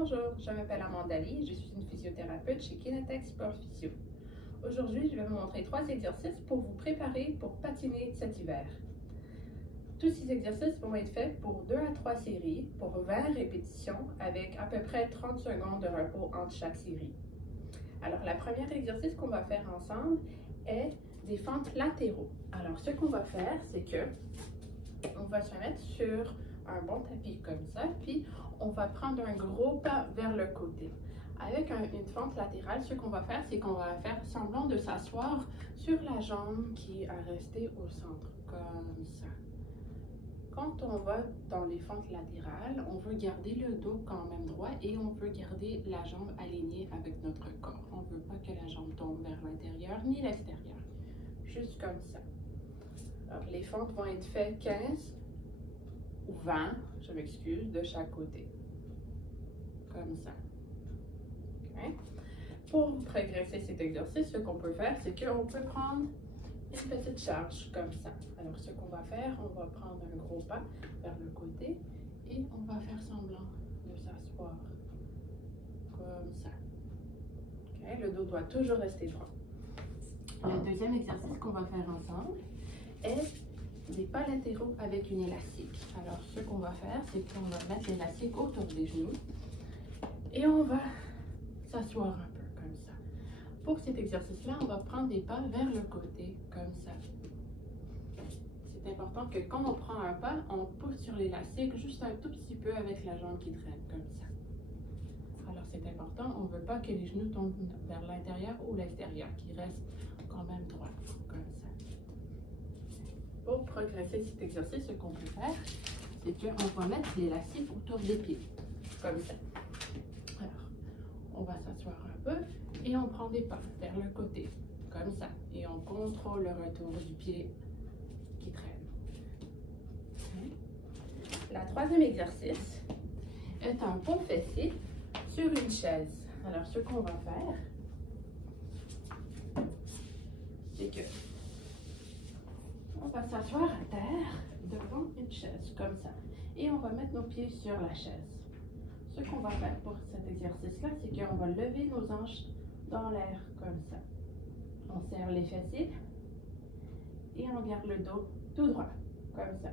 Bonjour, je m'appelle Amanda Lee, je suis une physiothérapeute chez Kinetec Sport Physio. Aujourd'hui, je vais vous montrer 3 exercices pour vous préparer pour patiner cet hiver. Tous ces exercices vont être faits pour 2 à 3 séries, pour 20 répétitions, avec à peu près 30 secondes de repos entre chaque série. Alors, le premier exercice qu'on va faire ensemble est des fentes latéraux. Alors, ce qu'on va faire, c'est que on va se mettre sur un bon tapis comme ça, puis on va prendre un gros pas vers le côté. Avec une fente latérale, ce qu'on va faire, c'est qu'on va faire semblant de s'asseoir sur la jambe qui est restée au centre, comme ça. Quand on va dans les fentes latérales, on veut garder le dos quand même droit et on veut garder la jambe alignée avec notre corps. On ne veut pas que la jambe tombe vers l'intérieur ni l'extérieur, juste comme ça. Alors, les fentes vont être faites 15 ou 20, je m'excuse, de chaque côté. Comme ça. Okay. Pour progresser cet exercice, ce qu'on peut faire, c'est qu'on peut prendre une petite charge comme ça. Alors, ce qu'on va faire, on va prendre un gros pas vers le côté et on va faire semblant de s'asseoir comme ça. Okay. Le dos doit toujours rester droit. Le deuxième exercice qu'on va faire ensemble est des pas latéraux avec une élastique. Alors, ce qu'on va faire, c'est qu'on va mettre l'élastique autour des genoux et on va s'asseoir un peu comme ça. Pour cet exercice-là, on va prendre des pas vers le côté, comme ça. C'est important que quand on prend un pas, on pousse sur l'élastique juste un tout petit peu avec la jambe qui traîne, comme ça. Alors, c'est important, on ne veut pas que les genoux tombent vers l'intérieur ou l'extérieur, qu'ils restent quand même droits, comme ça. Pour progresser cet exercice, ce qu'on peut faire, c'est qu'on va mettre l'élastique autour des pieds, comme ça. Alors, on va s'asseoir un peu et on prend des pas vers le côté, comme ça. Et on contrôle le retour du pied qui traîne. Le troisième exercice est un pont fessier sur une chaise. Alors, ce qu'on va faire, c'est que on va s'asseoir à terre devant une chaise, comme ça. Et on va mettre nos pieds sur la chaise. Ce qu'on va faire pour cet exercice-là, c'est qu'on va lever nos hanches dans l'air, comme ça. On serre les fessiers et on garde le dos tout droit, comme ça.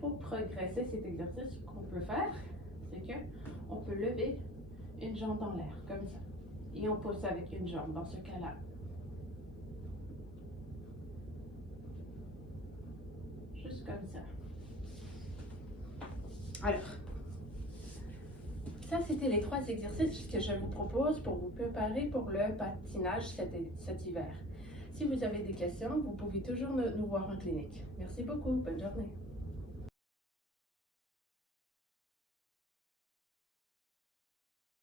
Pour progresser cet exercice, ce qu'on peut faire, c'est qu'on peut lever une jambe dans l'air, comme ça. Et on pousse avec une jambe dans ce cas-là. Juste comme ça. Alors, ça c'était les 3 exercices que je vous propose pour vous préparer pour le patinage cet hiver. Si vous avez des questions, vous pouvez toujours nous voir en clinique. Merci beaucoup. Bonne journée.